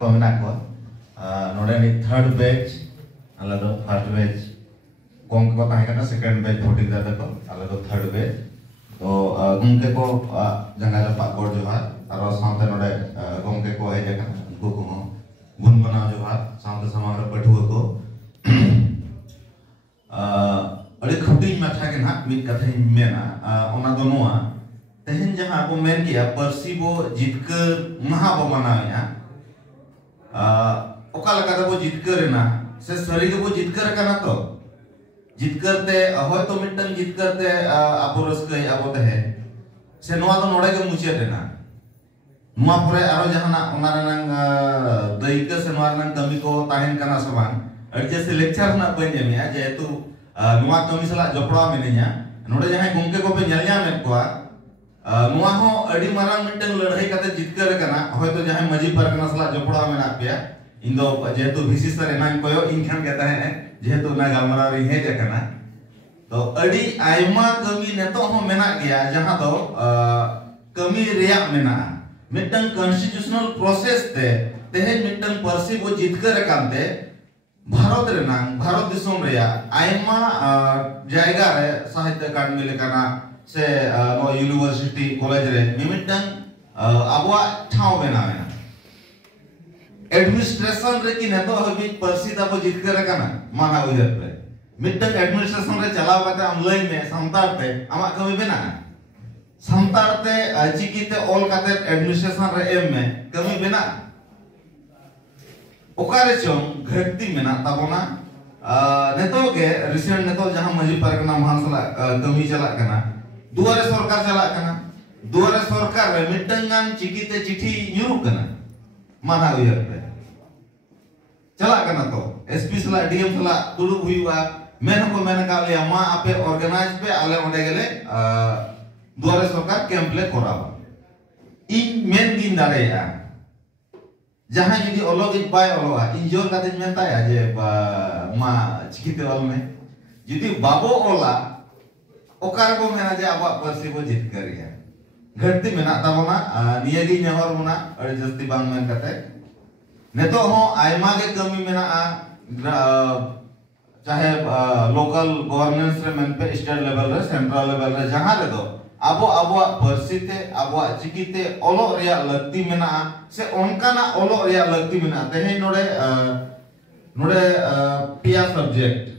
ko menak ko node ni third batch ala do first batch gong ko tahe kana second batch voting data ko ala do third batch to gongke ko janga Pak Gor johar aro saute node gongke ko heja kana unku ko gun bana johar saute samang pathua ko adi khuding matha ke na mit katha mena ona do noa tehen jaha abo men kia parsi bo jitkar maha bo manaw ya oka leka bo jitkar na se sari ge bo jitkar kana to jitkar te hoyto mittang jitkar te abo raskai abo tehe se noa do node ge muchet na noa pore aro jahana ona nang daika se noa nang kami ko tahen kana sabang adi se lecture na panjam ya jetu noa kami sala jopra menenya node jahay gongke ko pe nyal nyam ko noa ho adi marang mittang ladhai kate jitkar kana hoyto jahay maji pargana sala jopra mena pya indo jetu bisis tare nang koyo inkan kata hai jetu na galmara ri heja kana to adi aima kami neto ho mena gya jaha do kami reyak mena mittang constitutional process te tehe mittang parsi bo jitkar kante Bharat रेनांग Bharat Disom रेया आयमा जायगा रे साहित्य अकादमी लेकाना से no university college रे मिमिटन आबवा ठाव बेनावेना administration रे कि नेतो हबि परसी ताबो जितकर काना माना उजर पे मिटन एडमिनिस्ट्रेशन रे चलाव काते हम लई में संतार ते आमा कमी बेना संतार ते चिकीते ऑल काते एडमिनिस्ट्रेशन रे एम में कमी बेना ओकारे चों घटती मेना ताबोना नेतो के रिसेंट नेतो जहां मजी परगना महासला कमी चला कना दुआरे सरकार चला कना दुआरे सरकार रे मिटंगान चिकीते चिठी न्यूरु कना माना उयर पे चला कना तो एसपी सला डीएम सला दुडुब हुईवा मेन को मेन का ले मा आपे ऑर्गेनाइज पे आले ओंडे गेले दुआरे सरकार कैंप ले कोरावा इन मेन दिन दारेया जहां यदि ओलोग बाय ओलोगा इंजोर काते मेंता या जे मा चिकिते वाल में यदि बाबो ओला ओकार को मेना जे आबा परसी बो जितकर या घटती मेना ताबोना नियगी नेहर मुना अरे जस्ती बांग मेन काते नेतो हो आयमा के कमी मेना चाहे लोकल गवर्नेंस रे मेन पे स्टेट लेवल रे सेंट्रल लेवल रे जहां रे दो abo abo persite abo cikite olok ria lakti mena se onkana olok ria lakti mena tehe node pia subject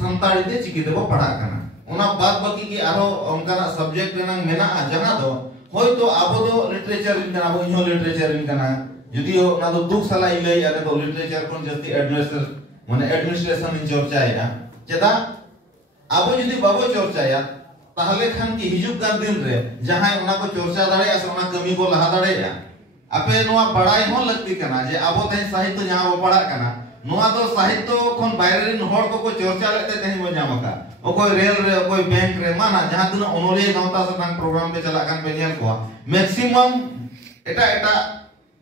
santari te cikite bo padha kana ona baat baki ki aro onkana subject renang mena jaha do hoyto abo do literature in kana abo inho literature in kana judio na do duk sala ilai ade do literature kon jasti administration in chorcha ya cheda abo judi babo chorcha ya ताहले खान की हिजुक का दिन रे जहां उना को चर्चा दाड़े से उना कमी को लहा दाड़े आपे नोआ पढ़ाई हो लगती कना जे आबो तहे साहित्य जहां वो पढ़ा कना नोआ तो साहित्य कोन बायरिन होड़ को चर्चा लेते तहे बो जामका ओकोय रेल रे ओकोय बैंक रे माना जहां दिन ओनोलिया गावता से तान प्रोग्राम पे चला कान पे नेल को मैक्सिमम एटा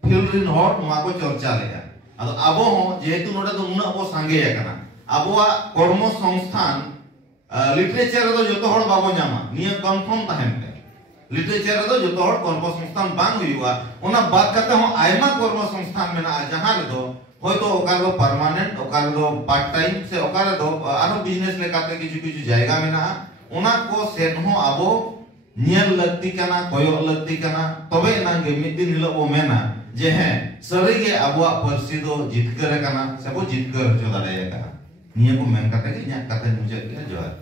फील्ड रिन होड़ नोआ को चर्चा लेया अदो आबो हो जेतु नोडे तो उना बो सांगे कना आबोआ कर्म संस्थान लिटरेचर रे जो हड़ बाबो नामा निया कंफर्म तहन पे लिटरेचर रे जो हड़ कर्म संस्थान बांग हुआ ओना बात करते हो आयमा कर्म संस्थान में ना जहां रे दो होयतो ओकार दो परमानेंट ओकार दो पार्ट टाइम से ओकार दो आरो बिजनेस लेकाते किछु जायगा में ना ओना को सेट हो आबो नियल लगती कना कोयो लगती कना तबे नांगे मिद दिन हिलो बो मेना जे है सरीगे आबो परसी दो जितकर कना सबो जितकर जो दाड़े कना निया को मेन काते के nya काते मुझे जोहार